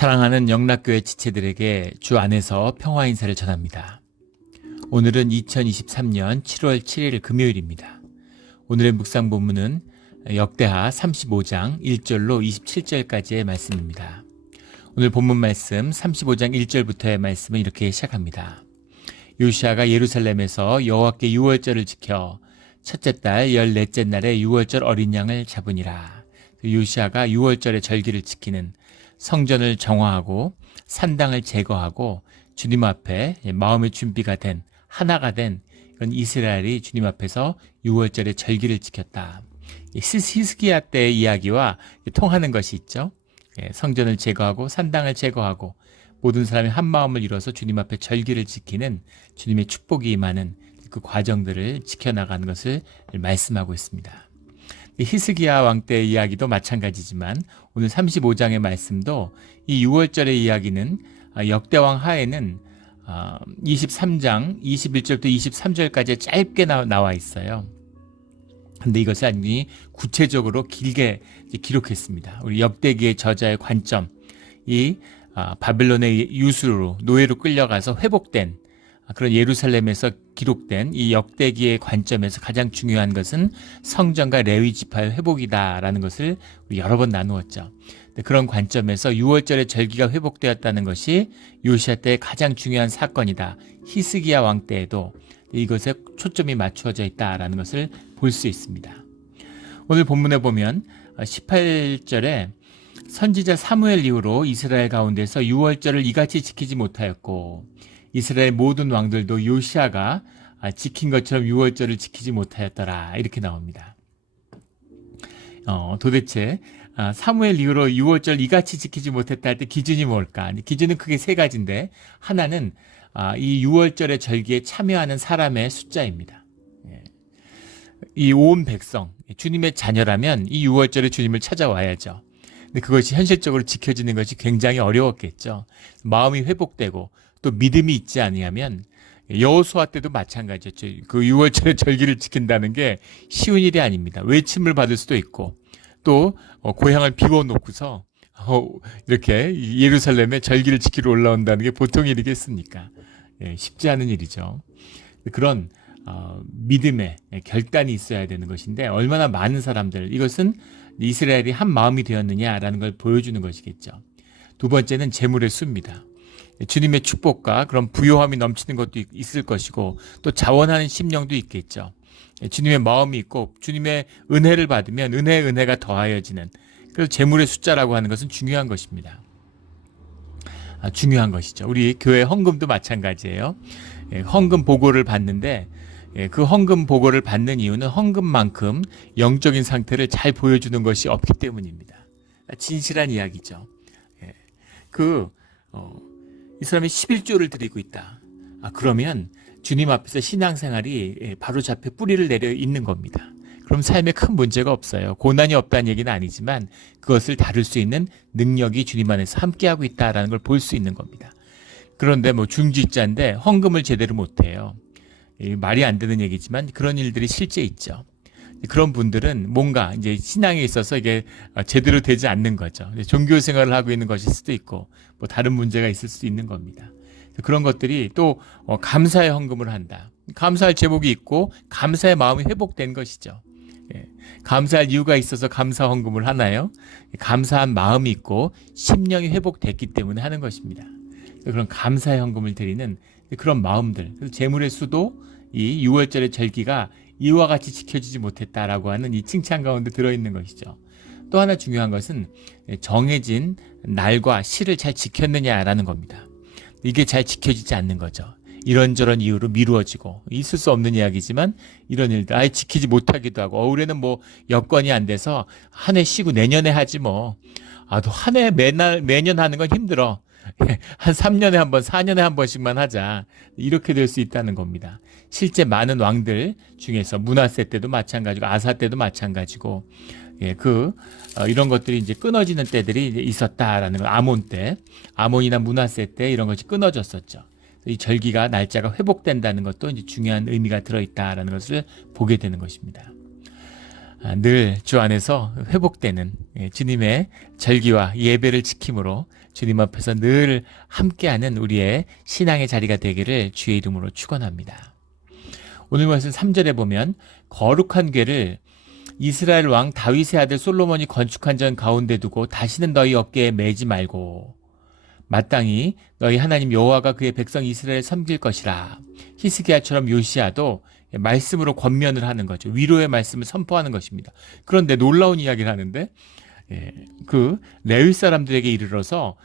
사랑하는 영락교회 지체들에게 주 안에서 평화 인사를 전합니다. 오늘은 2023년 7월 7일 금요일입니다. 오늘의 묵상 본문은 역대하 35장 1절로 27절까지의 말씀입니다. 오늘 본문 말씀 35장 1절부터의 말씀은 이렇게 시작합니다. 요시아가 예루살렘에서 여호와께 유월절을 지켜 첫째 달 14째 날에 유월절 어린 양을 잡으니라. 요시아가 유월절의 절기를 지키는 성전을 정화하고 산당을 제거하고 주님 앞에 마음의 준비가 된 하나가 된 이런 이스라엘이 주님 앞에서 유월절의 절기를 지켰다. 히스기야 때의 이야기와 통하는 것이 있죠. 성전을 제거하고 산당을 제거하고 모든 사람이 한 마음을 이뤄서 주님 앞에 절기를 지키는 주님의 축복이 임하는 그 과정들을 지켜나가는 것을 말씀하고 있습니다. 히스기야 왕 때의 이야기도 마찬가지지만 오늘 35장의 말씀도 이 유월절의 이야기는 역대왕 하에는 23장 21절부터 23절까지 짧게 나와 있어요. 근데 이것을 아주 구체적으로 길게 기록했습니다. 우리 역대기의 저자의 관점, 이 바벨론의 유수로 노예로 끌려가서 회복된 그런 예루살렘에서 기록된 이 역대기의 관점에서 가장 중요한 것은 성전과 레위 지파의 회복이다라는 것을 우리 여러 번 나누었죠. 그런 관점에서 유월절의 절기가 회복되었다는 것이 요시아 때의 가장 중요한 사건이다. 히스기야 왕 때에도 이것에 초점이 맞추어져 있다라는 것을 볼 수 있습니다. 오늘 본문에 보면 18절에 선지자 사무엘 이후로 이스라엘 가운데서 유월절을 이같이 지키지 못하였고 이스라엘 모든 왕들도 요시아가 지킨 것처럼 유월절을 지키지 못하였더라. 이렇게 나옵니다. 도대체 사무엘 이후로 유월절 이같이 지키지 못했다 할 때 기준이 뭘까? 기준은 크게 세 가지인데 하나는 이 유월절의 절기에 참여하는 사람의 숫자입니다. 이 온 백성, 주님의 자녀라면 이 유월절에 주님을 찾아와야죠. 근데 그것이 현실적으로 지켜지는 것이 굉장히 어려웠겠죠. 마음이 회복되고 또 믿음이 있지 아니하면 여호수아 때도 마찬가지였죠. 그 유월절의 절기를 지킨다는 게 쉬운 일이 아닙니다. 외침을 받을 수도 있고 또 고향을 비워놓고서 이렇게 예루살렘에 절기를 지키러 올라온다는 게 보통 일이겠습니까? 쉽지 않은 일이죠. 그런 믿음의 결단이 있어야 되는 것인데 얼마나 많은 사람들, 이것은 이스라엘이 한 마음이 되었느냐라는 걸 보여주는 것이겠죠. 두 번째는 재물의 수입니다. 주님의 축복과 그런 부요함이 넘치는 것도 있을 것이고 또 자원하는 심령도 있겠죠. 주님의 마음이 있고 주님의 은혜를 받으면 은혜가 더하여지는, 그래서 재물의 숫자라고 하는 것은 중요한 것입니다. 중요한 것이죠. 우리 교회 헌금도 마찬가지예요. 헌금 보고를 받는데 그 헌금 보고를 받는 이유는 헌금만큼 영적인 상태를 잘 보여주는 것이 없기 때문입니다. 진실한 이야기죠. 이 사람이 11조를 드리고 있다. 그러면 주님 앞에서 신앙생활이 바로 잡혀 뿌리를 내려 있는 겁니다. 그럼 삶에 큰 문제가 없어요. 고난이 없다는 얘기는 아니지만 그것을 다룰 수 있는 능력이 주님 안에서 함께하고 있다는 걸 볼 수 있는 겁니다. 그런데 중직자인데 헌금을 제대로 못해요. 말이 안 되는 얘기지만 그런 일들이 실제 있죠. 그런 분들은 뭔가 이제 신앙에 있어서 이게 제대로 되지 않는 거죠. 종교 생활을 하고 있는 것일 수도 있고 뭐 다른 문제가 있을 수도 있는 겁니다. 그런 것들이 또 감사의 헌금을 한다. 감사할 제목이 있고 감사의 마음이 회복된 것이죠. 감사할 이유가 있어서 감사 헌금을 하나요? 감사한 마음이 있고 심령이 회복됐기 때문에 하는 것입니다. 그런 감사의 헌금을 드리는 그런 마음들, 재물의 수도 이 유월절의 절기가 이와 같이 지켜지지 못했다라고 하는 이 칭찬 가운데 들어있는 것이죠. 또 하나 중요한 것은 정해진 날과 시를 잘 지켰느냐라는 겁니다. 이게 잘 지켜지지 않는 거죠. 이런저런 이유로 미루어지고 있을 수 없는 이야기지만 이런 일들 아예 지키지 못하기도 하고 올해는 여건이 안 돼서 한 해 쉬고 내년에 하지 또 한 해 매년 하는 건 힘들어. 한 3년에 한 번, 4년에 한 번씩만 하자. 이렇게 될 수 있다는 겁니다. 실제 많은 왕들 중에서 므낫세 때도 마찬가지고 아사 때도 마찬가지고 이런 것들이 이제 끊어지는 때들이 있었다라는 거. 아몬 때, 아몬이나 므낫세 때 이런 것이 끊어졌었죠. 이 절기가 날짜가 회복된다는 것도 이제 중요한 의미가 들어있다라는 것을 보게 되는 것입니다. 늘 주 안에서 회복되는 주님의 절기와 예배를 지킴으로 주님 앞에서 늘 함께하는 우리의 신앙의 자리가 되기를 주의 이름으로 축원합니다. 오늘 말씀 3절에 보면 거룩한 궤를 이스라엘 왕 다윗의 아들 솔로몬이 건축한 전 가운데 두고 다시는 너희 어깨에 매지 말고 마땅히 너희 하나님 여호와가 그의 백성 이스라엘을 섬길 것이라. 히스기야처럼 요시야도 말씀으로 권면을 하는 거죠. 위로의 말씀을 선포하는 것입니다. 그런데 놀라운 이야기를 하는데 그 레위 사람들에게 이르러서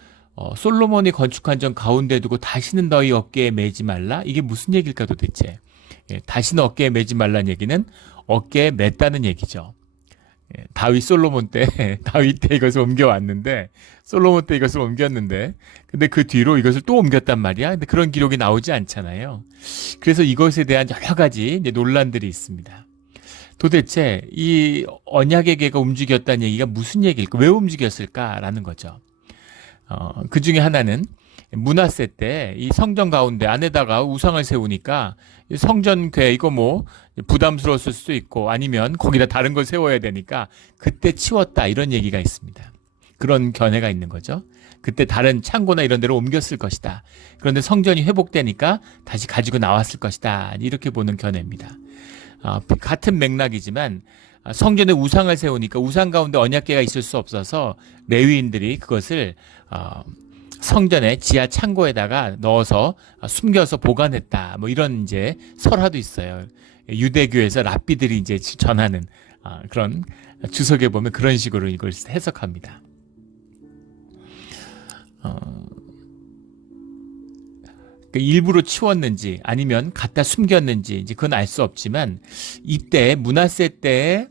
솔로몬이 건축한 전 가운데 두고 다시는 너희 어깨에 매지 말라. 이게 무슨 얘기일까 도대체. 다시는 어깨에 매지 말라는 얘기는 어깨에 맸다는 얘기죠. 다윗 솔로몬 때 다윗 때 이것을 옮겨왔는데 솔로몬 때 이것을 옮겼는데 근데 그 뒤로 이것을 또 옮겼단 말이야. 근데 그런 기록이 나오지 않잖아요. 그래서 이것에 대한 여러 가지 이제 논란들이 있습니다. 도대체 이 언약의 궤가 움직였다는 얘기가 무슨 얘기일까? 왜 움직였을까라는 거죠. 그 중에 하나는 므낫세 때 이 성전 가운데 안에다가 우상을 세우니까 성전 궤 이거 뭐 부담스러웠을 수도 있고 아니면 거기다 다른 걸 세워야 되니까 그때 치웠다 이런 얘기가 있습니다. 그런 견해가 있는 거죠. 그때 다른 창고나 이런 데로 옮겼을 것이다. 그런데 성전이 회복되니까 다시 가지고 나왔을 것이다. 이렇게 보는 견해입니다. 같은 맥락이지만 성전에 우상을 세우니까 우상 가운데 언약궤가 있을 수 없어서 레위인들이 그것을 성전의 지하 창고에다가 넣어서 숨겨서 보관했다. 뭐 이런 이제 설화도 있어요. 유대교에서 랍비들이 이제 전하는 그런 주석에 보면 그런 식으로 이걸 해석합니다. 일부러 치웠는지 아니면 갖다 숨겼는지 이제 그건 알 수 없지만 이때 므낫세 때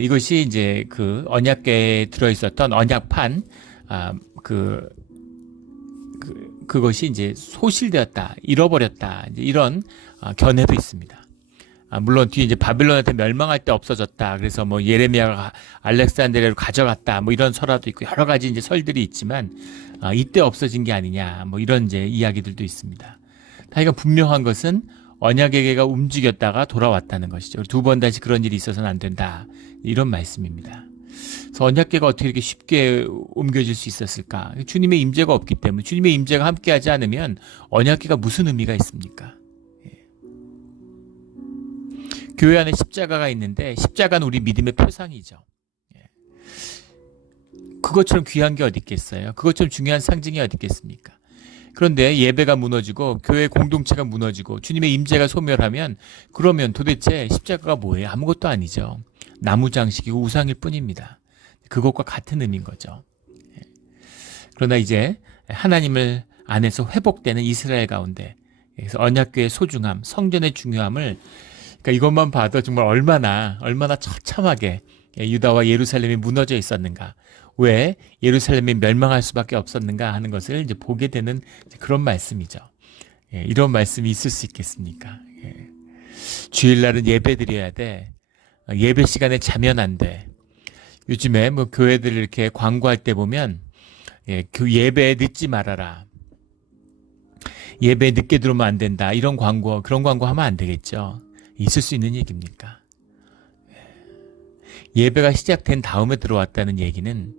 이것이 이제 그 언약궤에 들어 있었던 언약판 그것이 이제 소실되었다, 잃어버렸다 이제 이런 견해도 있습니다. 물론 뒤에 이제 바빌론한테 멸망할 때 없어졌다. 그래서 뭐 예레미야가 알렉산드리아로 가져갔다. 뭐 이런 설화도 있고 여러 가지 이제 설들이 있지만 이때 없어진 게 아니냐. 뭐 이런 이제 이야기들도 있습니다. 하여간 분명한 것은 언약의 궤가 움직였다가 돌아왔다는 것이죠. 두 번 다시 그런 일이 있어서는 안 된다. 이런 말씀입니다. 그래서 언약궤가 어떻게 이렇게 쉽게 옮겨질 수 있었을까? 주님의 임재가 없기 때문에 주님의 임재가 함께하지 않으면 언약궤가 무슨 의미가 있습니까? 교회 안에 십자가가 있는데 십자가는 우리 믿음의 표상이죠. 그것처럼 귀한 게 어디 있겠어요? 그것처럼 중요한 상징이 어디 있겠습니까? 그런데 예배가 무너지고 교회 공동체가 무너지고 주님의 임재가 소멸하면 그러면 도대체 십자가가 뭐예요? 아무것도 아니죠. 나무 장식이고 우상일 뿐입니다. 그것과 같은 의미인 거죠. 그러나 이제 하나님을 안에서 회복되는 이스라엘 가운데 그래서 언약궤의 소중함, 성전의 중요함을 그러니까 이것만 봐도 정말 얼마나 처참하게 유다와 예루살렘이 무너져 있었는가. 왜 예루살렘이 멸망할 수밖에 없었는가 하는 것을 이제 보게 되는 그런 말씀이죠. 이런 말씀이 있을 수 있겠습니까? 주일날은 예배 드려야 돼. 예배 시간에 자면 안 돼. 요즘에 뭐 교회들 이렇게 광고할 때 보면 그 예배에 늦지 말아라. 예배에 늦게 들어오면 안 된다. 이런 광고, 그런 광고 하면 안 되겠죠. 있을 수 있는 얘기입니까? 예배가 시작된 다음에 들어왔다는 얘기는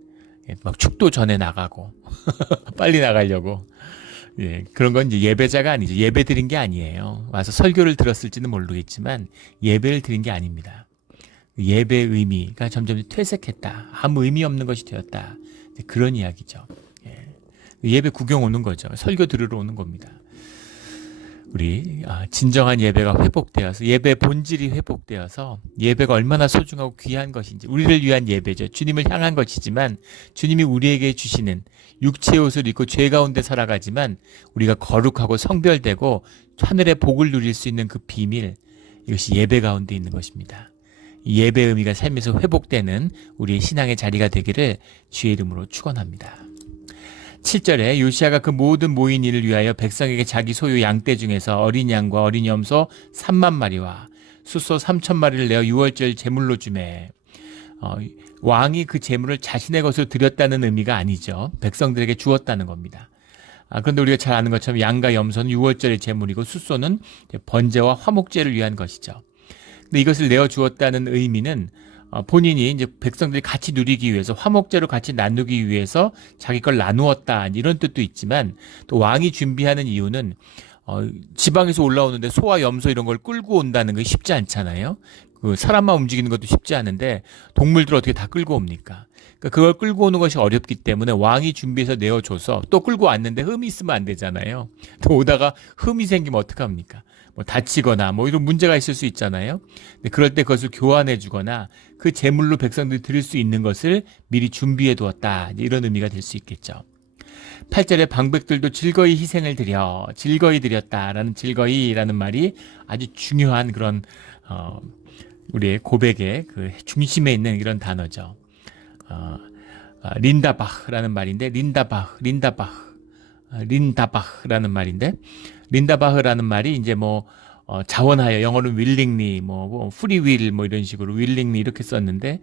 막 축도 전에 나가고 빨리 나가려고 그런 건 이제 예배자가 아니죠. 예배 드린 게 아니에요. 와서 설교를 들었을지는 모르겠지만 예배를 드린 게 아닙니다. 예배의 의미가 점점 퇴색했다. 아무 의미 없는 것이 되었다. 그런 이야기죠. 예배 구경 오는 거죠. 설교 들으러 오는 겁니다. 우리 진정한 예배가 회복되어서 예배 본질이 회복되어서 예배가 얼마나 소중하고 귀한 것인지 우리를 위한 예배죠. 주님을 향한 것이지만 주님이 우리에게 주시는 육체의 옷을 입고 죄 가운데 살아가지만 우리가 거룩하고 성별되고 하늘의 복을 누릴 수 있는 그 비밀 이것이 예배 가운데 있는 것입니다. 이 예배의 의미가 삶에서 회복되는 우리의 신앙의 자리가 되기를 주의 이름으로 축원합니다. 7절에 요시야가 그 모든 모인 이를 위하여 백성에게 자기 소유 양떼 중에서 어린 양과 어린 염소 3만 마리와 숫소 3천 마리를 내어 유월절 제물로 주매. 왕이 그 제물을 자신의 것으로 드렸다는 의미가 아니죠. 백성들에게 주었다는 겁니다. 그런데 우리가 잘 아는 것처럼 양과 염소는 유월절의 제물이고 숫소는 번제와 화목제를 위한 것이죠. 근데 이것을 내어 주었다는 의미는 본인이 이제 백성들이 같이 누리기 위해서 화목제로 같이 나누기 위해서 자기 걸 나누었다 이런 뜻도 있지만 또 왕이 준비하는 이유는 지방에서 올라오는데 소와 염소 이런 걸 끌고 온다는 게 쉽지 않잖아요. 그 사람만 움직이는 것도 쉽지 않은데 동물들 어떻게 다 끌고 옵니까? 그러니까 그걸 끌고 오는 것이 어렵기 때문에 왕이 준비해서 내어줘서 또 끌고 왔는데 흠이 있으면 안 되잖아요. 또 오다가 흠이 생기면 어떡합니까? 뭐 다치거나 뭐 이런 문제가 있을 수 있잖아요. 근데 그럴 때 그것을 교환해 주거나 그 제물로 백성들이 드릴 수 있는 것을 미리 준비해 두었다. 이런 의미가 될 수 있겠죠. 8절에 방백들도 즐거이 희생을 드려 즐거이 드렸다라는 즐거이라는 말이 아주 중요한 그런 우리의 고백의 그 중심에 있는 이런 단어죠. 린다바흐라는 말인데 린다바흐라는 말인데 린다바흐라는 말이 이제 뭐 자원하여 영어로는 willingly 뭐 free will 뭐 이런 식으로 willingly 이렇게 썼는데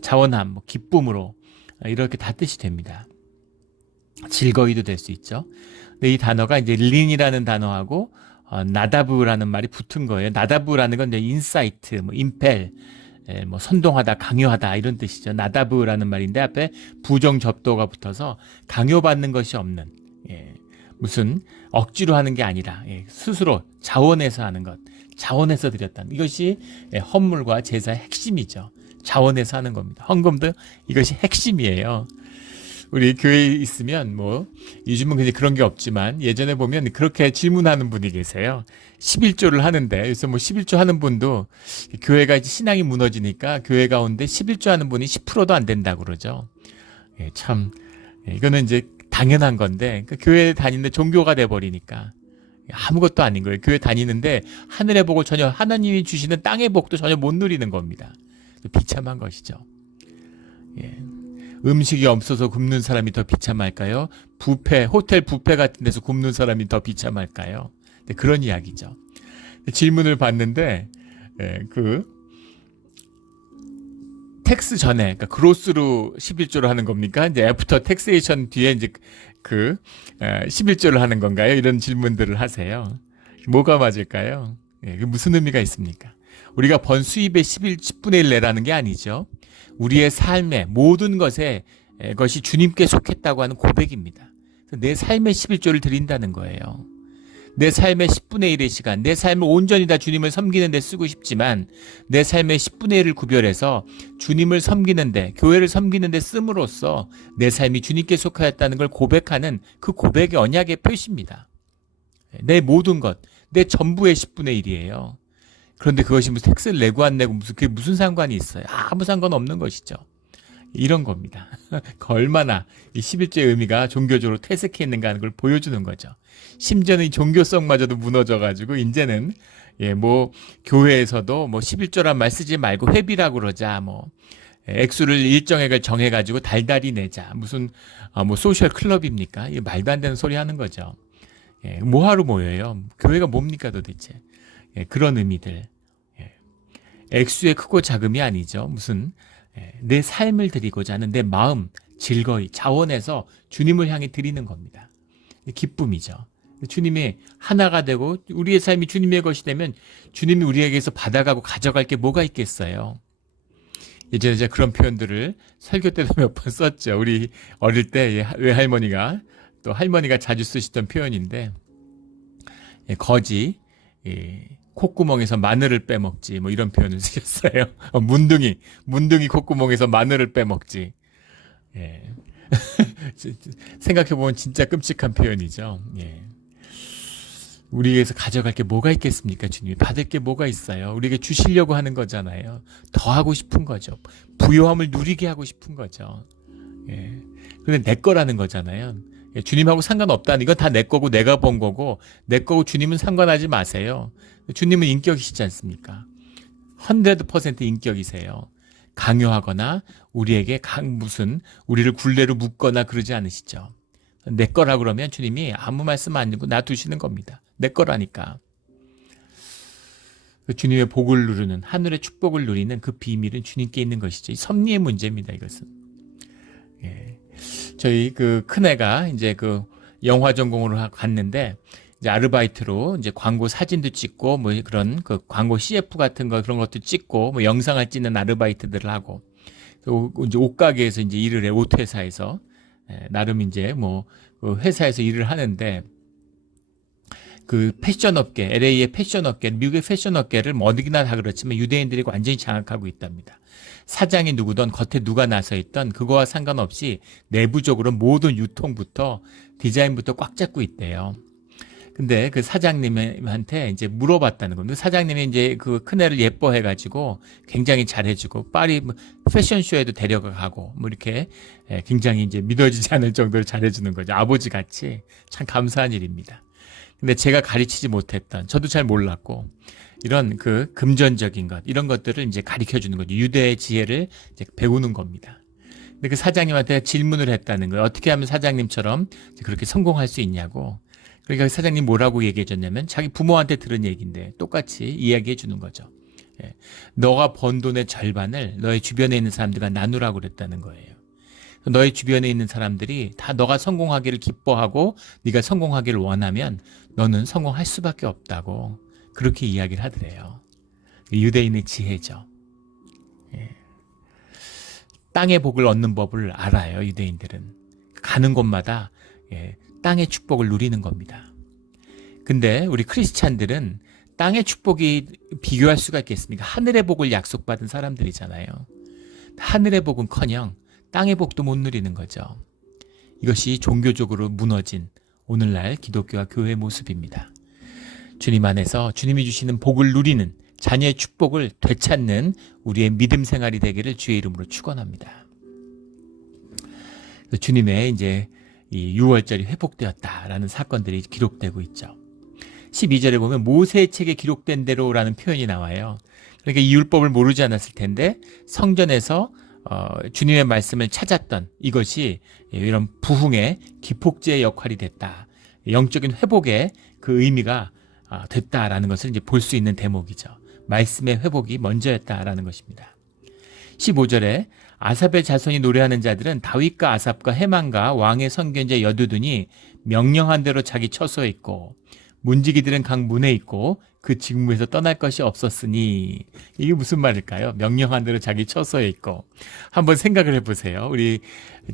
자원함 뭐 기쁨으로 이렇게 다 뜻이 됩니다. 즐거이도 될 수 있죠. 근데 이 단어가 이제 린이라는 단어하고 나다브라는 말이 붙은 거예요. 나다브라는 건 이제 인사이트, 뭐 임펠, 뭐 선동하다, 강요하다 이런 뜻이죠. 나다브라는 말인데 앞에 부정 접도가 붙어서 강요받는 것이 없는 무슨 억지로 하는 게 아니라 스스로 자원해서 하는 것, 자원해서 드렸다는 이것이 헌물과 제사의 핵심이죠. 자원해서 하는 겁니다. 헌금도 이것이 핵심이에요. 우리 교회에 있으면 뭐 요즘은 그런 게 없지만 예전에 보면 그렇게 질문하는 분이 계세요. 11조를 하는데 그래서 뭐 11조 하는 분도 교회가 이제 신앙이 무너지니까 교회 가운데 11조 하는 분이 10%도 안 된다고 그러죠. 참 이거는 이제 당연한 건데 교회 다니는데 종교가 돼 버리니까 아무것도 아닌 거예요. 교회 다니는데 하늘의 복을 전혀 하나님이 주시는 땅의 복도 전혀 못 누리는 겁니다. 비참한 것이죠. 음식이 없어서 굶는 사람이 더 비참할까요? 호텔 뷔페 같은 데서 굶는 사람이 더 비참할까요? 그런 이야기죠. 질문을 받는데 그 텍스 전에, 그러니까 그로스로 11조를 하는 겁니까? 이제 애프터 텍세이션 뒤에 이제 11조를 하는 건가요? 이런 질문들을 하세요. 뭐가 맞을까요? 무슨 의미가 있습니까? 우리가 번 수입의 10분의 1 내라는 게 아니죠. 우리의 삶의 모든 것이 주님께 속했다고 하는 고백입니다. 내 삶의 11조를 드린다는 거예요. 내 삶의 10분의 1의 시간, 내 삶을 온전히 다 주님을 섬기는 데 쓰고 싶지만 내 삶의 10분의 1을 구별해서 주님을 섬기는 데, 교회를 섬기는 데 씀으로써 내 삶이 주님께 속하였다는 걸 고백하는 그 고백의 언약의 표시입니다. 내 모든 것, 내 전부의 10분의 1이에요. 그런데 그것이 무슨 텍스를 내고 안 내고 그게 무슨 상관이 있어요? 아무 상관 없는 것이죠. 이런 겁니다. 얼마나 이 11조의 의미가 종교적으로 퇴색해 있는가 하는 걸 보여주는 거죠. 심지어는 이 종교성마저도 무너져가지고 이제는 뭐 교회에서도 뭐 11조란 말 쓰지 말고 회비라고 그러자 뭐 액수를 일정액을 정해가지고 달달이 내자 무슨 뭐 소셜 클럽입니까? 이게 말도 안 되는 소리 하는 거죠. 뭐하러 모여요? 교회가 뭡니까 도대체? 그런 의미들. 액수의 크고 작음이 아니죠. 무슨 내 삶을 드리고자 하는 내 마음 즐거이 자원해서 주님을 향해 드리는 겁니다. 기쁨이죠. 주님이 하나가 되고 우리의 삶이 주님의 것이 되면 주님이 우리에게서 받아가고 가져갈 게 뭐가 있겠어요. 예전에 제가 그런 표현들을 설교 때도 몇 번 썼죠. 우리 어릴 때 외할머니가 또 할머니가 자주 쓰시던 표현인데 거지 콧구멍에서 마늘을 빼먹지 뭐 이런 표현을 쓰셨어요. 문둥이 콧구멍에서 마늘을 빼먹지. 생각해보면 진짜 끔찍한 표현이죠. 우리에게서 가져갈 게 뭐가 있겠습니까? 주님이 받을 게 뭐가 있어요? 우리에게 주시려고 하는 거잖아요. 더 하고 싶은 거죠. 부요함을 누리게 하고 싶은 거죠. 근데 내 거라는 거잖아요. 주님하고 상관없다는 이건 다 내 거고 내가 번 거고 내 거고 주님은 상관하지 마세요. 주님은 인격이시지 않습니까? 100% 인격이세요. 강요하거나 우리에게 우리를 굴레로 묶거나 그러지 않으시죠. 내 거라 그러면 주님이 아무 말씀 안 듣고 놔두시는 겁니다. 내 거라니까. 주님의 복을 누리는 하늘의 축복을 누리는 그 비밀은 주님께 있는 것이죠. 섭리의 문제입니다. 이것은. 저희 그 큰애가 이제 그 영화 전공으로 갔는데 이제 아르바이트로 이제 광고 사진도 찍고 뭐 그런 그 광고 CF 같은 거 그런 것도 찍고 뭐 영상을 찍는 아르바이트들을 하고 또 이제 옷가게에서 이제 일을 해. 옷 회사에서 나름 이제 뭐 그 회사에서 일을 하는데 그 패션 업계, LA의 패션 업계, 미국의 패션 업계를 뭐 어디나 다 그렇지만 유대인들이 완전히 장악하고 있답니다. 사장이 누구든 겉에 누가 나서 있던 그거와 상관없이 내부적으로 모든 유통부터 디자인부터 꽉 잡고 있대요. 근데 그 사장님한테 이제 물어봤다는 겁니다. 사장님이 이제 그 큰애를 예뻐해가지고 굉장히 잘해주고 파리 패션쇼에도 데려가고 뭐 이렇게 굉장히 이제 믿어지지 않을 정도로 잘해주는 거죠. 아버지 같이 참 감사한 일입니다. 근데 제가 가르치지 못했던, 저도 잘 몰랐고 이런 그 금전적인 것 이런 것들을 이제 가르쳐 주는 거죠. 유대의 지혜를 이제 배우는 겁니다. 근데 그 사장님한테 질문을 했다는 거예요. 어떻게 하면 사장님처럼 그렇게 성공할 수 있냐고. 그러니까 사장님 뭐라고 얘기해 줬냐면 자기 부모한테 들은 얘기인데 똑같이 이야기해 주는 거죠. 너가 번 돈의 절반을 너의 주변에 있는 사람들과 나누라고 그랬다는 거예요. 너의 주변에 있는 사람들이 다 너가 성공하기를 기뻐하고 네가 성공하기를 원하면 너는 성공할 수밖에 없다고 그렇게 이야기를 하더래요. 유대인의 지혜죠. 땅의 복을 얻는 법을 알아요. 유대인들은. 가는 곳마다 땅의 축복을 누리는 겁니다. 근데 우리 크리스찬들은 땅의 축복이 비교할 수가 있겠습니까? 하늘의 복을 약속받은 사람들이잖아요. 하늘의 복은커녕 땅의 복도 못 누리는 거죠. 이것이 종교적으로 무너진 오늘날 기독교와 교회의 모습입니다. 주님 안에서 주님이 주시는 복을 누리는 자녀의 축복을 되찾는 우리의 믿음 생활이 되기를 주의 이름으로 축원합니다. 주님의 이제 이 6월절이 회복되었다라는 사건들이 기록되고 있죠. 12절에 보면 모세의 책에 기록된 대로라는 표현이 나와요. 그러니까 이 율법을 모르지 않았을 텐데 성전에서 주님의 말씀을 찾았던 이것이 이런 부흥의 기폭제의 역할이 됐다. 영적인 회복의 그 의미가 됐다라는 것을 이제 볼 수 있는 대목이죠. 말씀의 회복이 먼저였다라는 것입니다. 15절에 아삽의 자손이 노래하는 자들은 다윗과 아삽과 헤만과 왕의 선견자 여두둔이 명령한 대로 자기 처소에 있고 문지기들은 각 문에 있고 그 직무에서 떠날 것이 없었으니 이게 무슨 말일까요? 명령한 대로 자기 처소에 있고 한번 생각을 해보세요. 우리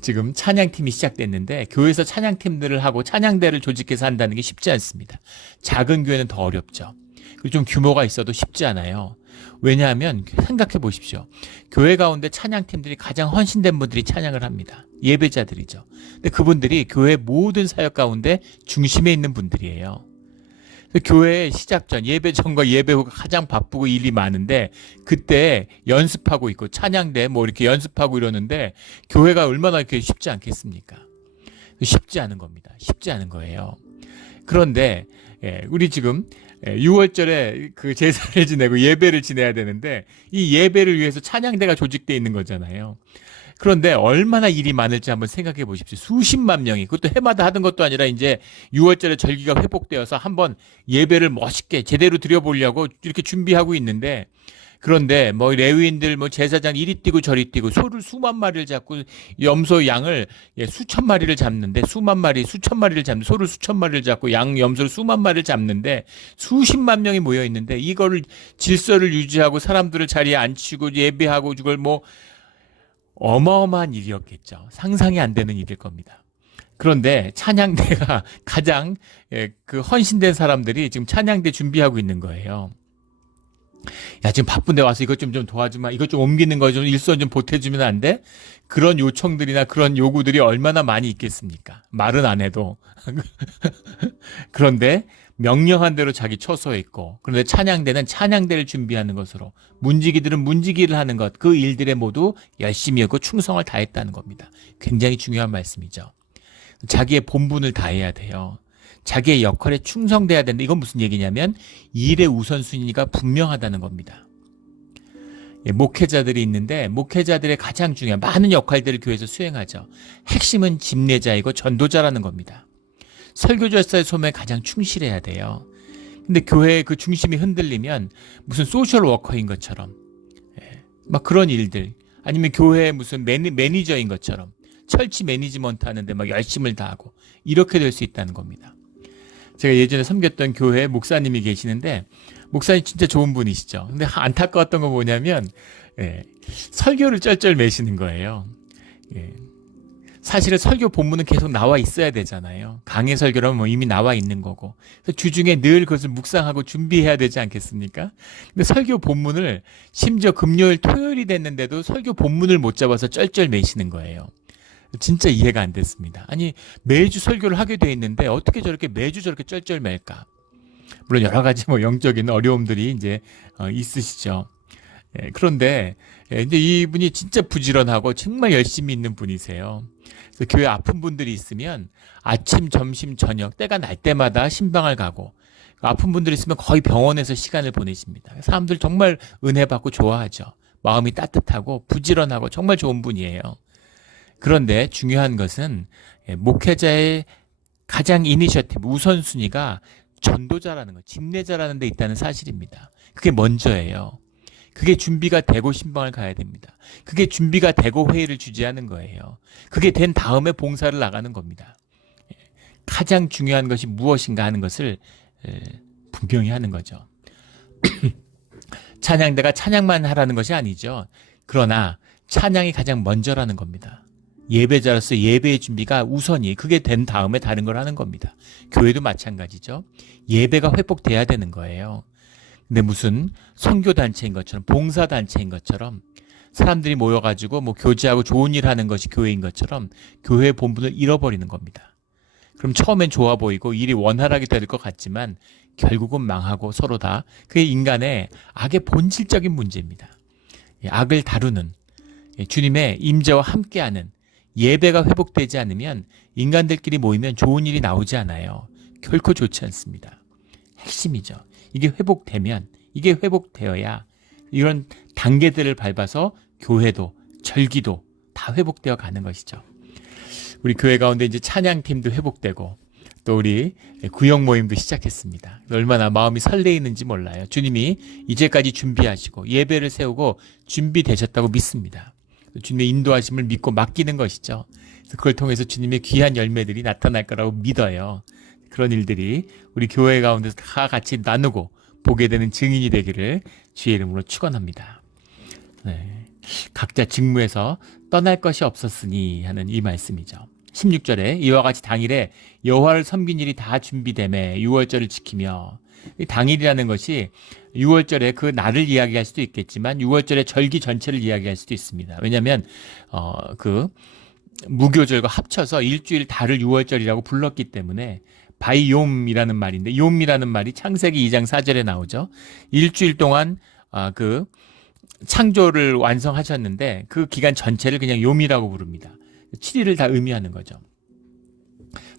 지금 찬양팀이 시작됐는데 교회에서 찬양팀들을 하고 찬양대를 조직해서 한다는 게 쉽지 않습니다. 작은 교회는 더 어렵죠. 그리고 좀 규모가 있어도 쉽지 않아요. 왜냐하면 생각해 보십시오. 교회 가운데 찬양팀들이 가장 헌신된 분들이 찬양을 합니다. 예배자들이죠. 근데 그분들이 교회 모든 사역 가운데 중심에 있는 분들이에요. 교회 시작 전, 예배 전과 예배 후가 가장 바쁘고 일이 많은데 그때 연습하고 있고 찬양대 뭐 이렇게 연습하고 이러는데 교회가 얼마나 이렇게 쉽지 않겠습니까? 쉽지 않은 겁니다. 쉽지 않은 거예요. 그런데 우리 지금 6월절에 그 제사를 지내고 예배를 지내야 되는데 이 예배를 위해서 찬양대가 조직되어 있는 거잖아요. 그런데 얼마나 일이 많을지 한번 생각해 보십시오. 수십만 명이, 그것도 해마다 하던 것도 아니라 이제 6월절에 절기가 회복되어서 한번 예배를 멋있게 제대로 드려보려고 이렇게 준비하고 있는데 그런데 뭐 레위인들 뭐 제사장 이리 뛰고 저리 뛰고 소를 수만 마리를 잡고 염소 양을 수천 마리를 잡는데 수천 마리를 잡는 소를 수천 마리를 잡고 양 염소를 수만 마리를 잡는데 수십만 명이 모여 있는데 이거를 질서를 유지하고 사람들을 자리에 앉히고 예배하고 이걸 뭐 어마어마한 일이었겠죠. 상상이 안 되는 일일 겁니다. 그런데 찬양대가 가장 그 헌신된 사람들이 지금 찬양대 준비하고 있는 거예요. 야, 지금 바쁜데 와서 이것 좀 도와주면, 이것 좀 옮기는 거 좀 일손 좀 보태주면 안 돼? 그런 요청들이나 그런 요구들이 얼마나 많이 있겠습니까? 말은 안 해도. 그런데 명령한 대로 자기 처소에 있고, 그런데 찬양대는 찬양대를 준비하는 것으로, 문지기들은 문지기를 하는 것, 그 일들에 모두 열심히 하고 충성을 다했다는 겁니다. 굉장히 중요한 말씀이죠. 자기의 본분을 다해야 돼요. 자기의 역할에 충성돼야 된다. 이건 무슨 얘기냐면 일의 우선순위가 분명하다는 겁니다. 목회자들이 있는데 목회자들의 가장 중요한 많은 역할들을 교회에서 수행하죠. 핵심은 집례자이고 전도자라는 겁니다. 설교자의 소명에 가장 충실해야 돼요. 근데 교회의 그 중심이 흔들리면 무슨 소셜 워커인 것처럼 막 그런 일들, 아니면 교회의 무슨 매니저인 것처럼 철치 매니지먼트 하는데 막 열심을 다하고 이렇게 될 수 있다는 겁니다. 제가 예전에 섬겼던 교회 목사님이 계시는데 목사님 진짜 좋은 분이시죠. 근데 안타까웠던 건 뭐냐면 설교를 쩔쩔 매시는 거예요. 사실은 설교 본문은 계속 나와 있어야 되잖아요. 강의 설교라면 뭐 이미 나와 있는 거고. 그래서 주중에 늘 그것을 묵상하고 준비해야 되지 않겠습니까? 근데 설교 본문을 심지어 금요일, 토요일이 됐는데도 설교 본문을 못 잡아서 쩔쩔 매시는 거예요. 진짜 이해가 안 됐습니다. 아니, 매주 설교를 하게 돼 있는데 어떻게 저렇게 매주 저렇게 쩔쩔 맬까? 물론 여러 가지 뭐 영적인 어려움들이 이제 있으시죠. 그런데 이제 이분이 진짜 부지런하고 정말 열심히 있는 분이세요. 그래서 교회 아픈 분들이 있으면 아침, 점심, 저녁 때가 날 때마다 신방을 가고 아픈 분들이 있으면 거의 병원에서 시간을 보내십니다. 사람들 정말 은혜 받고 좋아하죠. 마음이 따뜻하고 부지런하고 정말 좋은 분이에요. 그런데 중요한 것은 목회자의 가장 이니셔티브, 우선순위가 전도자라는 것, 집례자라는 데 있다는 사실입니다. 그게 먼저예요. 그게 준비가 되고 신방을 가야 됩니다. 그게 준비가 되고 회의를 주재하는 거예요. 그게 된 다음에 봉사를 나가는 겁니다. 가장 중요한 것이 무엇인가 하는 것을 분명히 하는 거죠. 찬양대가 찬양만 하라는 것이 아니죠. 그러나 찬양이 가장 먼저라는 겁니다. 예배자로서 예배의 준비가 우선이, 그게 된 다음에 다른 걸 하는 겁니다. 교회도 마찬가지죠. 예배가 회복돼야 되는 거예요. 근데 무슨 선교단체인 것처럼, 봉사단체인 것처럼 사람들이 모여가지고 뭐 교제하고 좋은 일 하는 것이 교회인 것처럼 교회의 본분을 잃어버리는 겁니다. 그럼 처음엔 좋아 보이고 일이 원활하게 될 것 같지만 결국은 망하고 서로 다, 그게 인간의 악의 본질적인 문제입니다. 악을 다루는, 주님의 임재와 함께하는 예배가 회복되지 않으면 인간들끼리 모이면 좋은 일이 나오지 않아요. 결코 좋지 않습니다. 핵심이죠. 이게 회복되면, 이게 회복되어야 이런 단계들을 밟아서 교회도 절기도 다 회복되어 가는 것이죠. 우리 교회 가운데 이제 찬양팀도 회복되고 또 우리 구역 모임도 시작했습니다. 얼마나 마음이 설레이는지 몰라요. 주님이 이제까지 준비하시고 예배를 세우고 준비되셨다고 믿습니다. 주님의 인도하심을 믿고 맡기는 것이죠. 그래서 그걸 통해서 주님의 귀한 열매들이 나타날 거라고 믿어요. 그런 일들이 우리 교회 가운데서 다 같이 나누고 보게 되는 증인이 되기를 주의 이름으로 축원합니다. 각자 직무에서 떠날 것이 없었으니 하는 이 말씀이죠. 16절에 이와 같이 당일에 여호와를 섬긴 일이 다 준비되매 유월절을 지키며, 이 당일이라는 것이 6월절에 그 날을 이야기할 수도 있겠지만 6월절의 절기 전체를 이야기할 수도 있습니다. 왜냐하면 그 무교절과 합쳐서 일주일 달을 6월절이라고 불렀기 때문에 바이욤이라는 말인데, 욤이라는 말이 창세기 2장 4절에 나오죠. 일주일 동안 그 창조를 완성하셨는데 그 기간 전체를 그냥 욤이라고 부릅니다. 7일을 다 의미하는 거죠.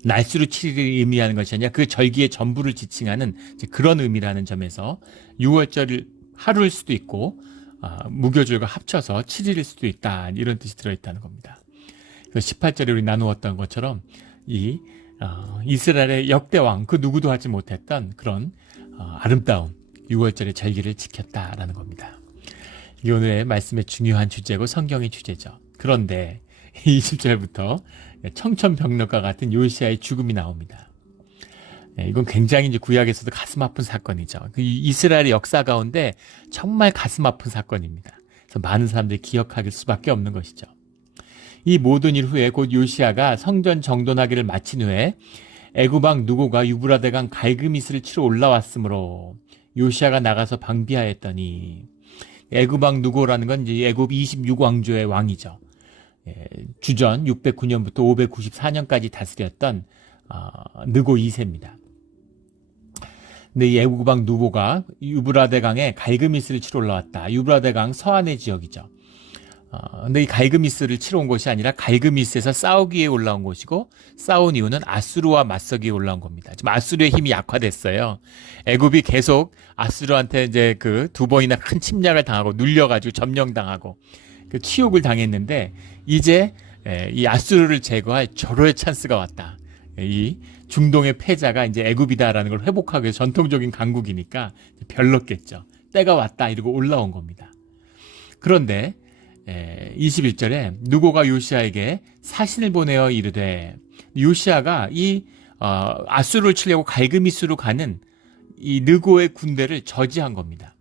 날수로 7일을 의미하는 것이 아니라 그 절기의 전부를 지칭하는 그런 의미라는 점에서 6월절을 하루일 수도 있고 무교절과 합쳐서 7일일 수도 있다, 이런 뜻이 들어있다는 겁니다. 18절에 우리 나누었던 것처럼 이 이스라엘의 역대왕, 그 누구도 하지 못했던 그런 아름다운 6월절의 절기를 지켰다라는 겁니다. 이 오늘의 말씀의 중요한 주제고 성경의 주제죠. 그런데 20절부터 청천벽력과 같은 요시아의 죽음이 나옵니다. 이건 굉장히 이제 구약에서도 가슴 아픈 사건이죠. 그 이스라엘의 역사 가운데 정말 가슴 아픈 사건입니다. 그래서 많은 사람들이 기억할 수밖에 없는 것이죠. 이 모든 일 후에 곧 요시아가 성전 정돈하기를 마친 후에 애굽 왕 누고가 유브라데강 갈그미스를 치러 올라왔으므로 요시아가 나가서 방비하였더니, 애굽 왕 누고라는 건 이제 애굽 26왕조의 왕이죠. 주전 609년부터 594년까지 다스렸던 느고 2세입니다. 근데 이 애굽 왕 누고가 유브라데강에 갈그미스를 치러 올라왔다. 유브라데강 서안의 지역이죠. 근데 이 갈그미스를 치러 온 것이 아니라 갈그미스에서 싸우기 위해 올라온 것이고, 싸운 이유는 아수르와 맞서기 위해 올라온 겁니다. 지금 아수르의 힘이 약화됐어요. 애굽이 계속 아수르한테 이제 그 두 번이나 큰 침략을 당하고 눌려가지고 점령당하고 그 치욕을 당했는데, 이제 이 아수르를 제거할 절호의 찬스가 왔다. 이 중동의 패자가 이제 애굽이다라는 걸 회복하기 위해서, 전통적인 강국이니까 별렀겠죠. 때가 왔다 이러고 올라온 겁니다. 그런데 21절에 누고가 요시아에게 사신을 보내어 이르되, 요시아가 이 아수르를 치려고 갈그미스로 가는 이 느고의 군대를 저지한 겁니다.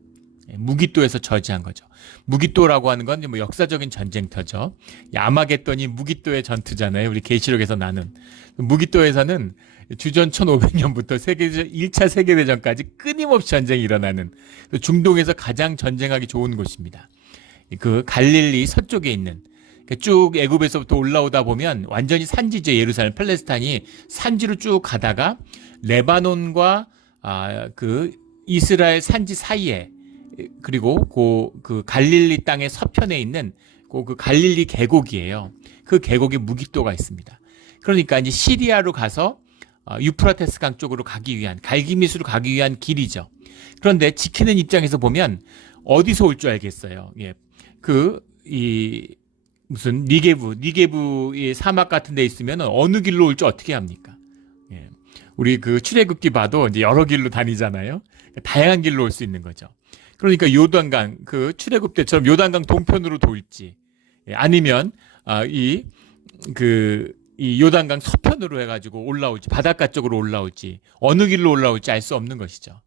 무기또에서 저지한 거죠. 무기또라고 하는 건 뭐 역사적인 전쟁터죠. 아마겟돈이 무기또의 전투잖아요. 우리 계시록에서 나눈. 무기또에서는 주전 1500년부터 1차 세계대전까지 끊임없이 전쟁이 일어나는 중동에서 가장 전쟁하기 좋은 곳입니다. 그 갈릴리 서쪽에 있는 쭉 애굽에서부터 올라오다 보면 완전히 산지죠. 예루살렘, 팔레스타인이 산지로 쭉 가다가 레바논과 그 이스라엘 산지 사이에 그리고 그 갈릴리 땅의 서편에 있는 그 갈릴리 계곡이에요. 그 계곡에 무기또가 있습니다. 그러니까 이제 시리아로 가서 유프라테스 강 쪽으로 가기 위한 갈기미스로 가기 위한 길이죠. 그런데 지키는 입장에서 보면 어디서 올 줄 알겠어요. 예. 무슨 니게브의 사막 같은 데 있으면 어느 길로 올 줄 어떻게 합니까? 예. 우리 그 출애굽기 봐도 이제 여러 길로 다니잖아요. 다양한 길로 올 수 있는 거죠. 그러니까 요단강 그 출애굽 때처럼 요단강 동편으로 돌지, 아니면 이 요단강 서편으로 해가지고 올라올지, 바닷가 쪽으로 올라올지, 어느 길로 올라올지 알 수 없는 것이죠.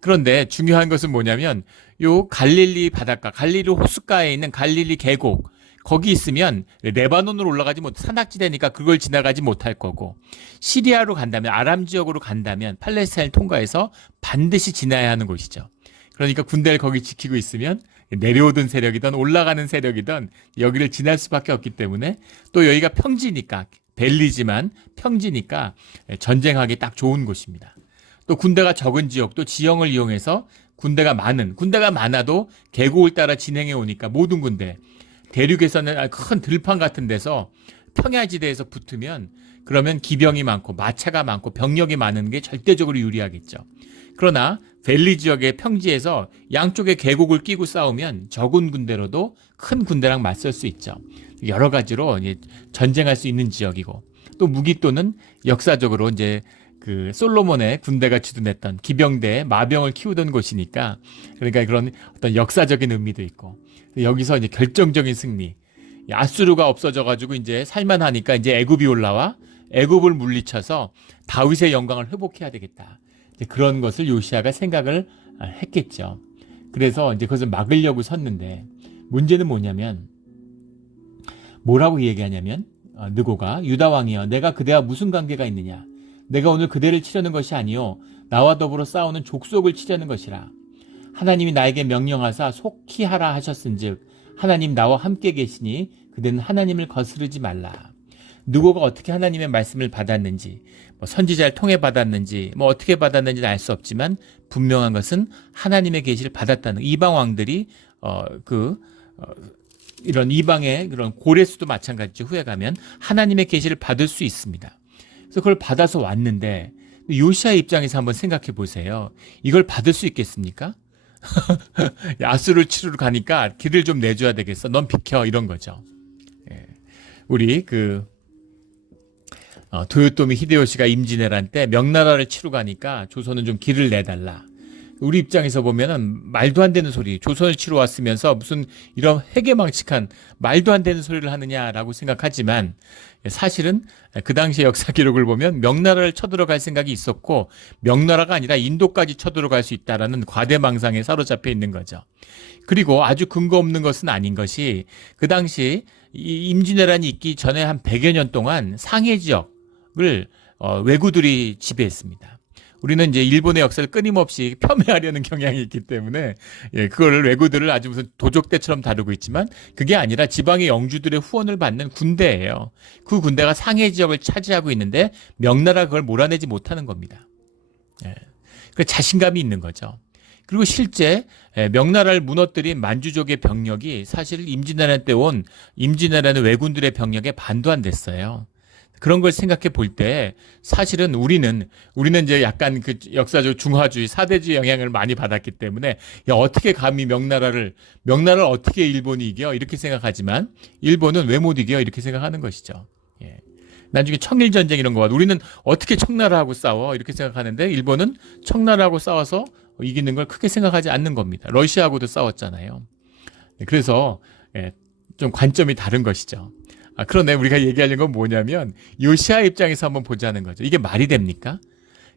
그런데 중요한 것은 뭐냐면 요 갈릴리 바닷가, 갈릴리 호숫가에 있는 갈릴리 계곡, 거기 있으면 레바논으로 올라가지 못, 산악지대니까 그걸 지나가지 못할 거고, 시리아로 간다면, 아람 지역으로 간다면 팔레스타인을 통과해서 반드시 지나야 하는 곳이죠. 그러니까 군대를 거기 지키고 있으면 내려오던 세력이든 올라가는 세력이든 여기를 지날 수밖에 없기 때문에, 또 여기가 평지니까, 벨리지만 평지니까 전쟁하기 딱 좋은 곳입니다. 또 군대가 적은 지역도 지형을 이용해서 군대가 많아도 계곡을 따라 진행해 오니까 모든 군대, 대륙에서는 큰 들판 같은 데서 평야지대에서 붙으면 그러면 기병이 많고 마차가 많고 병력이 많은 게 절대적으로 유리하겠죠. 그러나 벨리 지역의 평지에서 양쪽에 계곡을 끼고 싸우면 적은 군대로도 큰 군대랑 맞설 수 있죠. 여러 가지로 이제 전쟁할 수 있는 지역이고, 또 무기또는 역사적으로 이제 그 솔로몬의 군대가 주둔했던 기병대 마병을 키우던 곳이니까, 그러니까 그런 어떤 역사적인 의미도 있고, 여기서 이제 결정적인 승리, 아수르가 없어져가지고 이제 살만하니까 이제 애굽이 올라와 애굽을 물리쳐서 다윗의 영광을 회복해야 되겠다. 이제 그런 것을 요시아가 생각을 했겠죠. 그래서 이제 그것을 막으려고 섰는데, 문제는 뭐냐면, 뭐라고 얘기하냐면, 느고가 유다 왕이여, 내가 그대와 무슨 관계가 있느냐? 내가 오늘 그대를 치려는 것이 아니요 나와 더불어 싸우는 족속을 치려는 것이라. 하나님이 나에게 명령하사 속히 하라 하셨은즉 하나님 나와 함께 계시니 그대는 하나님을 거스르지 말라. 누구가 어떻게 하나님의 말씀을 받았는지, 선지자를 통해 받았는지, 어떻게 받았는지는 알 수 없지만 분명한 것은 하나님의 계시를 받았다는, 이방 왕들이 이런 이방의 그런 고레스도 마찬가지죠. 후에 가면 하나님의 계시를 받을 수 있습니다. 그래서 그걸 받아서 왔는데, 요시아 입장에서 한번 생각해 보세요. 이걸 받을 수 있겠습니까? 아수르를 치르러 가니까 길을 좀 내줘야 되겠어. 넌 비켜. 이런 거죠. 예. 우리 도요토미 히데요시가 임진왜란 때 명나라를 치러 가니까 조선은 좀 길을 내달라. 우리 입장에서 보면은 말도 안 되는 소리, 조선을 치러 왔으면서 무슨 이런 회개망측한 말도 안 되는 소리를 하느냐라고 생각하지만, 사실은 그 당시의 역사 기록을 보면 명나라를 쳐들어갈 생각이 있었고, 명나라가 아니라 인도까지 쳐들어갈 수 있다라는 과대망상에 사로잡혀 있는 거죠. 그리고 아주 근거 없는 것은 아닌 것이, 그 당시 이 임진왜란이 있기 전에 한 100여 년 동안 상해 지역을 왜구들이 지배했습니다. 우리는 이제 일본의 역사를 끊임없이 폄훼하려는 경향이 있기 때문에, 그거를 왜구들을 아주 무슨 도적대처럼 다루고 있지만, 그게 아니라 지방의 영주들의 후원을 받는 군대예요. 그 군대가 상해 지역을 차지하고 있는데 명나라가 그걸 몰아내지 못하는 겁니다. 그 자신감이 있는 거죠. 그리고 실제 명나라를 무너뜨린 만주족의 병력이 사실 임진왜란 때 온 임진왜란의 왜군들의 병력에 반도 안 됐어요. 그런 걸 생각해 볼 때 사실은 우리는 이제 약간 그 역사적 중화주의, 사대주의 영향을 많이 받았기 때문에, 야, 어떻게 감히 명나라를 어떻게 일본이 이겨? 이렇게 생각하지만 일본은 왜 못 이겨? 이렇게 생각하는 것이죠. 예. 나중에 청일전쟁 이런 거 봐도 우리는 어떻게 청나라하고 싸워? 이렇게 생각하는데 일본은 청나라하고 싸워서 이기는 걸 크게 생각하지 않는 겁니다. 러시아하고도 싸웠잖아요. 그래서 좀 관점이 다른 것이죠. 그런데 우리가 얘기하려는 건 뭐냐면 요시아 입장에서 한번 보자는 거죠. 이게 말이 됩니까?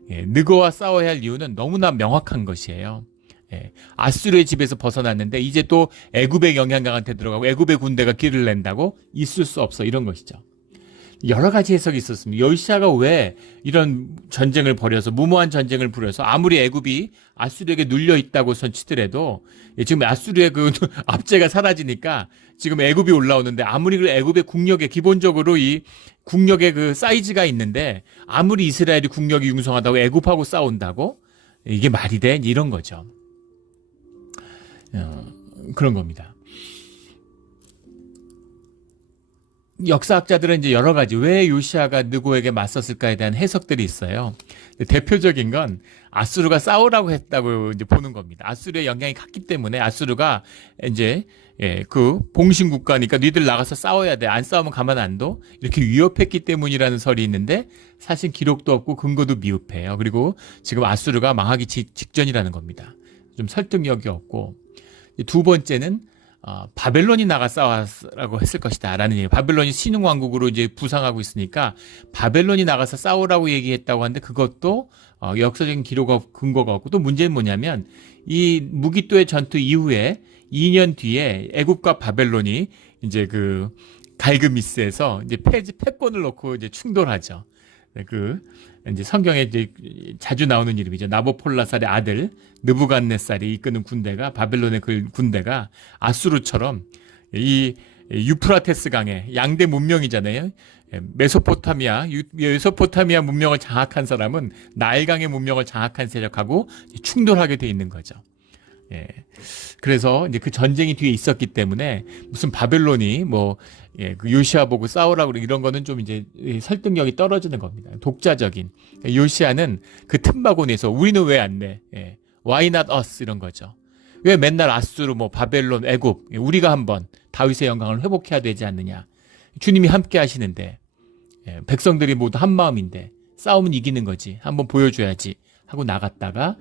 느고와 싸워야 할 이유는 너무나 명확한 것이에요. 아수르의 집에서 벗어났는데 이제 또 애굽의 영향력한테 들어가고 애굽의 군대가 길을 낸다고? 있을 수 없어, 이런 것이죠. 여러 가지 해석이 있었습니다. 요시아가 왜 이런 전쟁을 벌여서 무모한 전쟁을 벌여서 아무리 애굽이 아수르에게 눌려 있다고 선치더라도 지금 아수르의 그 압제가 사라지니까 지금 애굽이 올라오는데 아무리 그 애굽의 국력에 기본적으로 이 국력의 그 사이즈가 있는데 아무리 이스라엘이 국력이 융성하다고 애굽하고 싸운다고? 이게 말이 돼? 이런 거죠. 그런 겁니다. 역사학자들은 이제 여러 가지 왜 요시아가 느고에게 맞섰을까에 대한 해석들이 있어요. 대표적인 건 아수르가 싸우라고 했다고 이제 보는 겁니다. 아수르의 영향이 갔기 때문에 아수르가 이제 그 봉신 국가니까 니들 나가서 싸워야 돼. 안 싸우면 가만 안 둬. 이렇게 위협했기 때문이라는 설이 있는데 사실 기록도 없고 근거도 미흡해요. 그리고 지금 아수르가 망하기 직전이라는 겁니다. 좀 설득력이 없고, 두 번째는 바벨론이 나가 싸우라고 했을 것이다 라는 얘기. 바벨론이 신흥왕국으로 이제 부상하고 있으니까 바벨론이 나가서 싸우라고 얘기했다고 하는데 그것도 역사적인 기록과 근거가 없고, 또 문제는 뭐냐면 이 무기또의 전투 이후에 2년 뒤에 애굽과 바벨론이 이제 그 갈그미스에서 이제 패권을 놓고 이제 충돌하죠. 이제 성경에 이제 자주 나오는 이름이죠. 나보폴라살의 아들 느부갓네살이 이끄는 군대가, 바벨론의 그 군대가 아수르처럼 이 유프라테스 강의 양대 문명이잖아요. 메소포타미아 문명을 장악한 사람은 나일강의 문명을 장악한 세력하고 충돌하게 돼 있는 거죠. 그래서 이제 그 전쟁이 뒤에 있었기 때문에 무슨 바벨론이 그 요시아 보고 싸우라고 이런 거는 좀 이제 설득력이 떨어지는 겁니다. 독자적인. 요시아는 그 틈바구니에서 우리는 왜 안 내? Why not us? 이런 거죠. 왜 맨날 아수르, 바벨론, 애굽, 우리가 한번 다윗의 영광을 회복해야 되지 않느냐? 주님이 함께 하시는데, 백성들이 모두 한 마음인데 싸우면 이기는 거지. 한번 보여줘야지 하고 나갔다가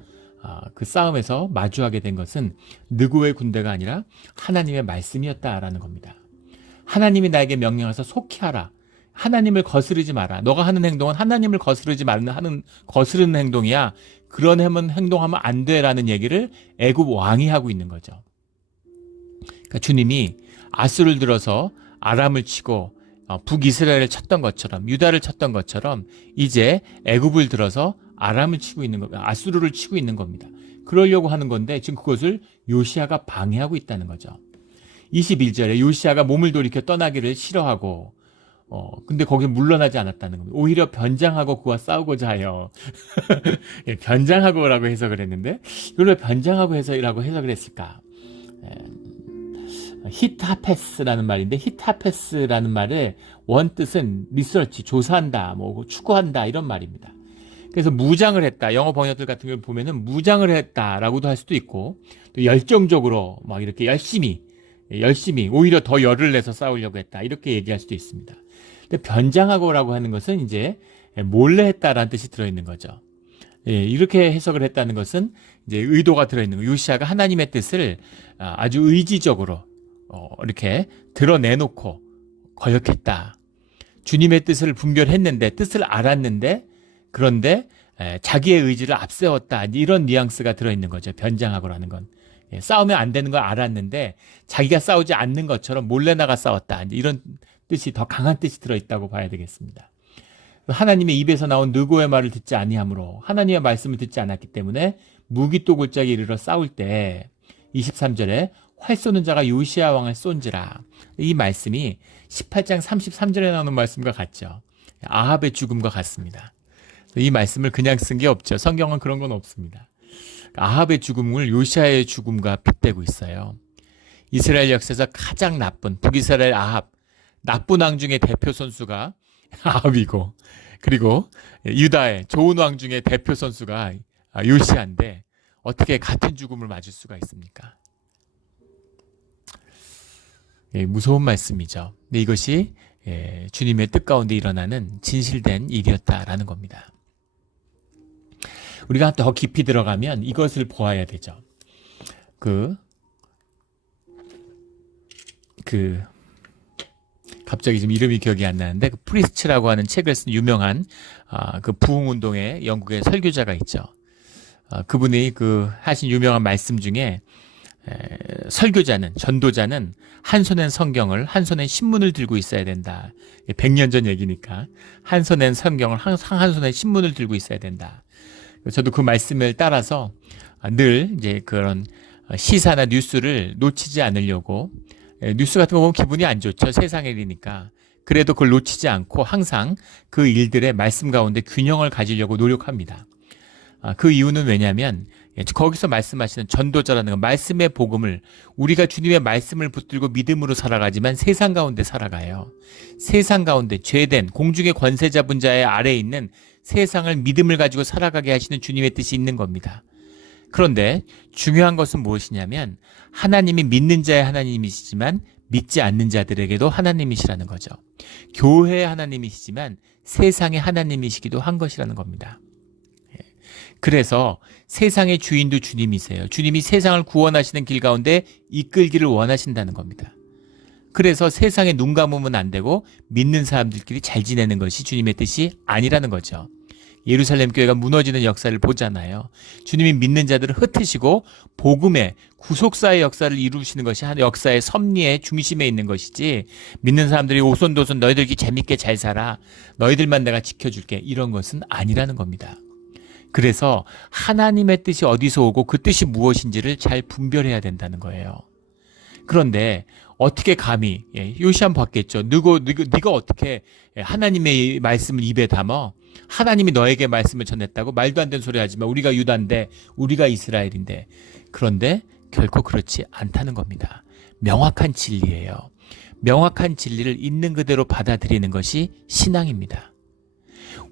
그 싸움에서 마주하게 된 것은 느고의 군대가 아니라 하나님의 말씀이었다라는 겁니다. 하나님이 나에게 명령해서 속히 하라. 하나님을 거스르지 마라. 너가 하는 행동은 하나님을 거스르지 말는 거스르는 행동이야. 그런 행동하면 안 돼라는 얘기를 애굽 왕이 하고 있는 거죠. 그러니까 주님이 아수를 들어서 아람을 치고 북이스라엘을 쳤던 것처럼, 유다를 쳤던 것처럼 이제 애굽을 들어서 아람을 치고 있는 겁니다. 아수르를 치고 있는 겁니다. 그러려고 하는 건데 지금 그것을 요시아가 방해하고 있다는 거죠. 21절에 요시아가 몸을 돌이켜 떠나기를 싫어하고 근데 거기에 물러나지 않았다는 겁니다. 오히려 변장하고 그와 싸우고자 하여 변장하고라고 해석을 했는데 이걸 왜 변장하고 해석을 했을까? 히타페스라는 말인데 히타페스라는 말의 원뜻은 리서치, 조사한다, 추구한다 이런 말입니다. 그래서 무장을 했다. 영어 번역들 같은 걸 보면은 무장을 했다라고도 할 수도 있고 또 열정적으로 막 이렇게 열심히 오히려 더 열을 내서 싸우려고 했다. 이렇게 얘기할 수도 있습니다. 근데 변장하고라고 하는 것은 이제 몰래 했다라는 뜻이 들어있는 거죠. 이렇게 해석을 했다는 것은 이제 의도가 들어있는 거예요. 요시아가 하나님의 뜻을 아주 의지적으로 이렇게 드러내놓고 거역했다. 주님의 뜻을 분별했는데, 뜻을 알았는데, 그런데 자기의 의지를 앞세웠다. 이런 뉘앙스가 들어있는 거죠. 변장하고라는 건. 싸우면 안 되는 걸 알았는데 자기가 싸우지 않는 것처럼 몰래 나가 싸웠다. 이런 뜻이, 더 강한 뜻이 들어있다고 봐야 되겠습니다. 하나님의 입에서 나온 느고의 말을 듣지 아니하므로, 하나님의 말씀을 듣지 않았기 때문에 무기또 골짜기에 이르러 싸울 때 23절에 활 쏘는 자가 요시아 왕을 쏜지라. 이 말씀이 18장 33절에 나오는 말씀과 같죠. 아합의 죽음과 같습니다. 이 말씀을 그냥 쓴 게 없죠. 성경은 그런 건 없습니다. 아합의 죽음을 요시아의 죽음과 빗대고 있어요. 이스라엘 역사에서 가장 나쁜 북이스라엘 아합, 나쁜 왕 중의 대표 선수가 아합이고, 그리고 유다의 좋은 왕 중의 대표 선수가 요시아인데 어떻게 같은 죽음을 맞을 수가 있습니까? 무서운 말씀이죠. 근데 이것이 주님의 뜻 가운데 일어나는 진실된 일이었다라는 겁니다. 우리가 더 깊이 들어가면 이것을 보아야 되죠. 갑자기 지금 이름이 기억이 안 나는데 그 프리스트라고 하는 책을 쓴 유명한 그 부흥운동의 영국의 설교자가 있죠. 그분이 그 하신 유명한 말씀 중에 설교자는 전도자는 한 손엔 성경을 한 손엔 신문을 들고 있어야 된다. 100년 전 얘기니까 한 손엔 성경을 항상 한 손엔 신문을 들고 있어야 된다. 저도 그 말씀을 따라서 늘 이제 그런 시사나 뉴스를 놓치지 않으려고 뉴스 같은 거 보면 기분이 안 좋죠. 세상의 일이니까. 그래도 그걸 놓치지 않고 항상 그 일들의 말씀 가운데 균형을 가지려고 노력합니다. 그 이유는 왜냐하면 거기서 말씀하시는 전도자라는 건 말씀의 복음을 우리가 주님의 말씀을 붙들고 믿음으로 살아가지만 세상 가운데 살아가요. 세상 가운데 죄된 공중의 권세 잡은 자의 아래에 있는 세상을 믿음을 가지고 살아가게 하시는 주님의 뜻이 있는 겁니다. 그런데 중요한 것은 무엇이냐면 하나님이 믿는 자의 하나님이시지만 믿지 않는 자들에게도 하나님이시라는 거죠. 교회의 하나님이시지만 세상의 하나님이시기도 한 것이라는 겁니다. 그래서 세상의 주인도 주님이세요. 주님이 세상을 구원하시는 길 가운데 이끌기를 원하신다는 겁니다. 그래서 세상에 눈 감으면 안 되고 믿는 사람들끼리 잘 지내는 것이 주님의 뜻이 아니라는 거죠. 예루살렘 교회가 무너지는 역사를 보잖아요. 주님이 믿는 자들을 흩으시고 복음의 구속사의 역사를 이루시는 것이 역사의 섭리의 중심에 있는 것이지, 믿는 사람들이 오손도손 너희들이 재밌게 잘 살아, 너희들만 내가 지켜줄게, 이런 것은 아니라는 겁니다. 그래서 하나님의 뜻이 어디서 오고 그 뜻이 무엇인지를 잘 분별해야 된다는 거예요. 그런데 어떻게 감히, 요시안 봤겠죠. 네가 어떻게 하나님의 말씀을 입에 담아? 하나님이 너에게 말씀을 전했다고? 말도 안 되는 소리 하지 마. 우리가 유다인데, 우리가 이스라엘인데. 그런데 결코 그렇지 않다는 겁니다. 명확한 진리예요. 명확한 진리를 있는 그대로 받아들이는 것이 신앙입니다.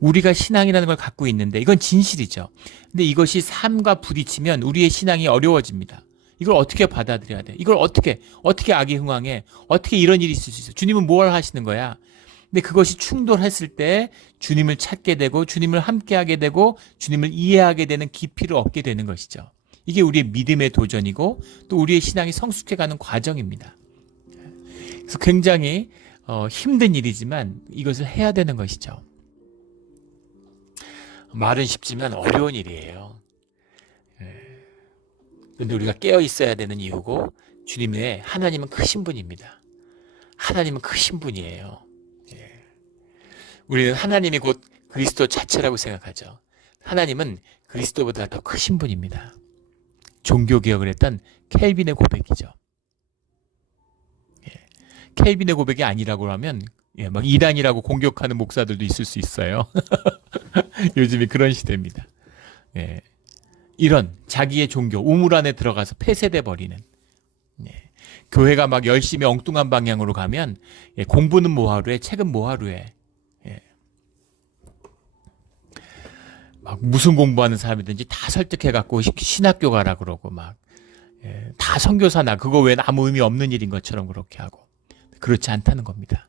우리가 신앙이라는 걸 갖고 있는데 이건 진실이죠. 근데 이것이 삶과 부딪히면 우리의 신앙이 어려워집니다. 이걸 어떻게 받아들여야 돼? 이걸 어떻게 악에 어떻게 이런 일이 있을 수 있어? 주님은 뭘 하시는 거야? 근데 그것이 충돌했을 때 주님을 찾게 되고 주님을 함께하게 되고 주님을 이해하게 되는 깊이를 얻게 되는 것이죠. 이게 우리의 믿음의 도전이고 또 우리의 신앙이 성숙해가는 과정입니다. 그래서 굉장히 힘든 일이지만 이것을 해야 되는 것이죠. 말은 쉽지만 어려운 일이에요. 그런데 우리가 깨어 있어야 되는 이유고, 주님의 하나님은 크신 분입니다. 하나님은 크신 분이에요. 우리는 하나님이 곧 그리스도 자체라고 생각하죠. 하나님은 그리스도보다 더 크신 분입니다. 종교개혁을 했던 켈빈의 고백이죠. 켈빈의 고백이 아니라고 하면 막 이단이라고 공격하는 목사들도 있을 수 있어요. 요즘이 그런 시대입니다. 이런 자기의 종교, 우물 안에 들어가서 폐쇄돼 버리는, 교회가 막 열심히 엉뚱한 방향으로 가면 공부는 뭐하루에, 책은 뭐하루에, 막 무슨 공부하는 사람이든지 다 설득해갖고 신학교 가라 그러고 막 다 선교사나 그거 외에는 아무 의미 없는 일인 것처럼 그렇게 하고, 그렇지 않다는 겁니다.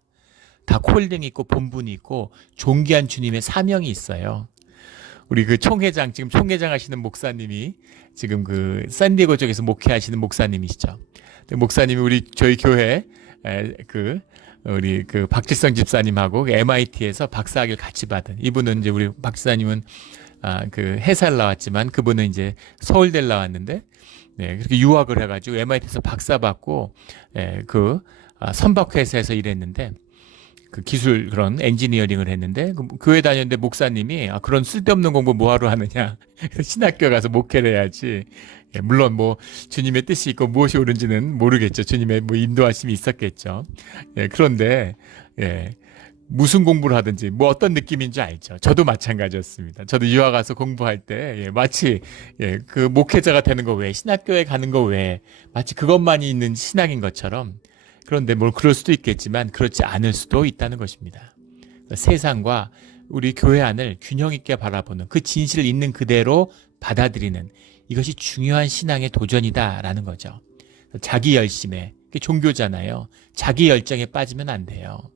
다 콜링이 있고 본분이 있고 존귀한 주님의 사명이 있어요. 우리 그 총회장, 지금 총회장 하시는 목사님이 지금 그 샌디에고 쪽에서 목회하시는 목사님이시죠. 목사님이 저희 교회 우리 그 박지성 집사님하고 MIT에서 박사학위를 같이 받은, 이분은 이제 우리 박지사님은 그 해사를 나왔지만 그분은 이제 서울대를 나왔는데, 그렇게 유학을 해가지고 MIT에서 박사 받고 그 선박회사에서 일했는데, 그 기술 그런 엔지니어링을 했는데, 그 교회 다녔는데 목사님이 그런 쓸데없는 공부 뭐하러 하느냐, 신학교 가서 목회를 해야지. 물론 뭐 주님의 뜻이 있고 무엇이 옳은지는 모르겠죠. 주님의 뭐 인도하심이 있었겠죠. 그런데 무슨 공부를 하든지 뭐 어떤 느낌인지 알죠. 저도 마찬가지였습니다. 저도 유학 가서 공부할 때 마치 그 목회자가 되는 거 왜, 신학교에 가는 거 왜, 마치 그것만이 있는 신앙인 것처럼. 그런데 뭐 그럴 수도 있겠지만 그렇지 않을 수도 있다는 것입니다. 세상과 우리 교회 안을 균형 있게 바라보는, 그 진실을 있는 그대로 받아들이는, 이것이 중요한 신앙의 도전이다라는 거죠. 자기 열심에, 그게 종교잖아요. 자기 열정에 빠지면 안 돼요.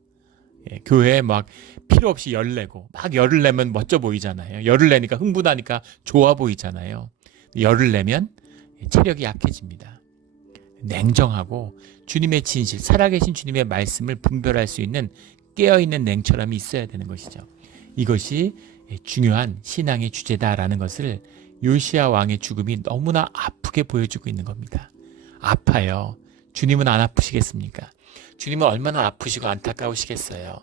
교회에 막 필요 없이 열내고, 막 열을 내면 멋져 보이잖아요. 열을 내니까 흥분하니까 좋아 보이잖아요. 열을 내면 체력이 약해집니다. 냉정하고 주님의 진실, 살아계신 주님의 말씀을 분별할 수 있는 깨어있는 냉철함이 있어야 되는 것이죠. 이것이 중요한 신앙의 주제다라는 것을 요시야 왕의 죽음이 너무나 아프게 보여주고 있는 겁니다. 아파요. 주님은 안 아프시겠습니까? 주님은 얼마나 아프시고 안타까우시겠어요.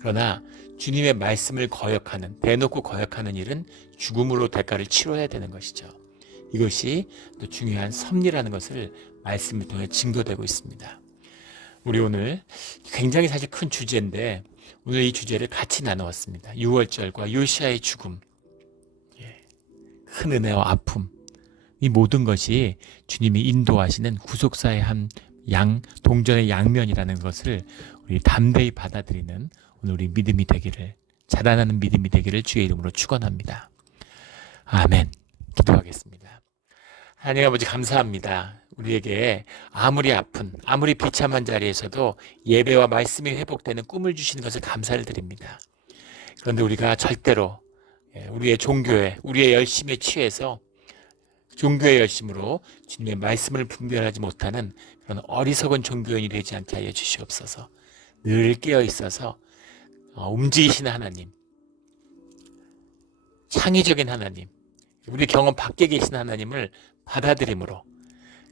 그러나 주님의 말씀을 거역하는, 대놓고 거역하는 일은 죽음으로 대가를 치러야 되는 것이죠. 이것이 또 중요한 섭리라는 것을 말씀을 통해 증거되고 있습니다. 우리 오늘 굉장히 사실 큰 주제인데 오늘 이 주제를 같이 나누었습니다. 6월절과 요시야의 죽음, 큰 은혜와 아픔, 이 모든 것이 주님이 인도하시는 구속사의 한 동전의 양면이라는 것을 우리 담대히 받아들이는 오늘 우리 믿음이 되기를, 자라나는 믿음이 되기를 주의 이름으로 축원합니다. 아멘. 기도하겠습니다. 하나님 아버지 감사합니다. 우리에게 아무리 아픈, 아무리 비참한 자리에서도 예배와 말씀이 회복되는 꿈을 주시는 것을 감사를 드립니다. 그런데 우리가 절대로 우리의 종교에, 우리의 열심에 취해서 종교의 열심으로 주님의 말씀을 분별하지 못하는 그런 어리석은 종교인이 되지 않게 하여 주시옵소서. 늘 깨어 있어서 움직이시는 하나님, 창의적인 하나님, 우리 경험 밖에 계신 하나님을 받아들임으로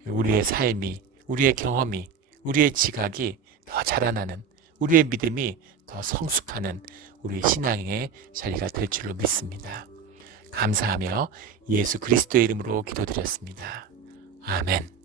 우리의 삶이, 우리의 경험이, 우리의 지각이 더 자라나는, 우리의 믿음이 더 성숙하는 우리 신앙의 자리가 될 줄로 믿습니다. 감사하며 예수 그리스도의 이름으로 기도드렸습니다. 아멘.